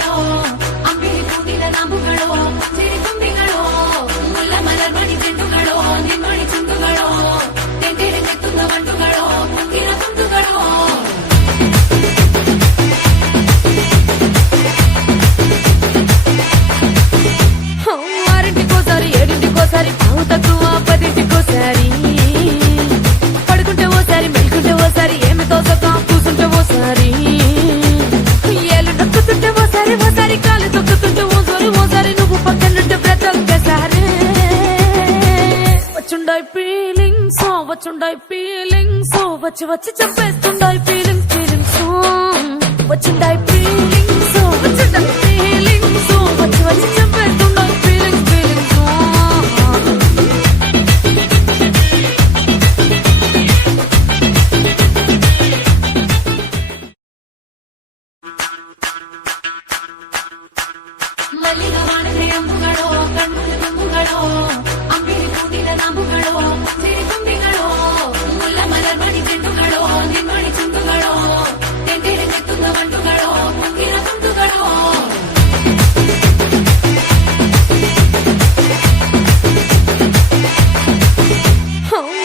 ತುಂಬಿಗಳೋ ಅಂಬಿರಿ ಕೂಡಿದ ನಾಮುಗಳೋ ಸಿರಿ ತುಂಬಿಗಳೋ ಮುಲ್ಲ ಮಲರ್ಮಣಿ ಚೆಂಡುಗಳೋ ನಿಮ್ಮಣಿ ಚುಂಡುಗಳೋ ತೆಂಗೆರೆ ನೆತ್ತುಂಗ ಬಂಡುಗಳೋ ಮುಂದಿನ ತುಂಡುಗಳೋ ఆరింటికోసారి ఏడింటికోసారి పావు తక్కువ పదింటికోసారి పడుకుంటే ఓసారి మెలుకుంటే ఓసారి ఏమి తోసక కూసుంటే ఓసారి ఏళ్ళు నొక్కుతుంటే ఓసారి ఓసారి కాలు తొక్కుతుంటే ఓసారి నువ్వు పక్కనుంటే బ్రతొక్కసారి వచ్చుండాయి ఫీలింగ్స్ వచ్చి వచ్చి చంపేస్తుండాయి ఫీలింగ్స్ వచ్చిండాయి ఫీలింగ్స్ వచ్చిండాయి ఫీలింగ్స్ వచ్చి వచ్చి చంపేస్తుండాయి ఫీలింగ్స్ ಮಲ್ಲಿಗ ವಾಣದೆ ಅಂಬುಗಳೋ ಕಣ್ಣುಗಳು ತುಂಬುಗಳೋ ಅಂಬಿರಿ ಕೂಡಿದ ನಾಮುಗಳೋ ಸಿರಿ ತುಂಬಿಗಳೋ ಮುಲ್ಲ ಮಲರ್ಮಣಿ ಚೆಂಡುಗಳೋ ನಿಮ್ಮಣಿ ಚುಂಡುಗಳೋ ತೆಂಗೆರೆ ನೆತ್ತುಂಗ ಬಂಡುಗಳೋ ಮುಂದಿನ ತುಂಡುಗಳೋ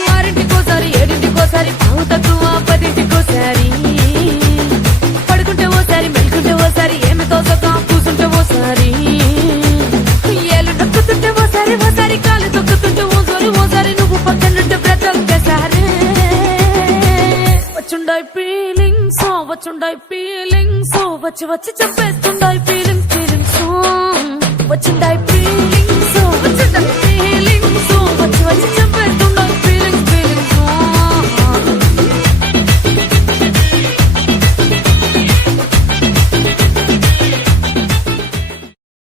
ఆరింటికోసారి ఏడింటికోసారి పావు తక్కువ పదింటికోసారి పడుకుంటే ఓసారి మెలుకుంటే ఓసారి ఏమి తోసక కూసుంటే ఓసారి ఏళ్ళు నొక్కుతుంటే ఓసారి కాలు తొక్కుతుంటే ఓసారి నువ్వు పక్కనుంటే బ్రతొక్కసారి వచ్చుండాయి ఫీలింగ్స్ వచ్చి వచ్చి చంపేస్తుండాయి ఫీలింగ్స్ వచ్చిండాయి ఫీలింగ్స్ వచ్చిండాయి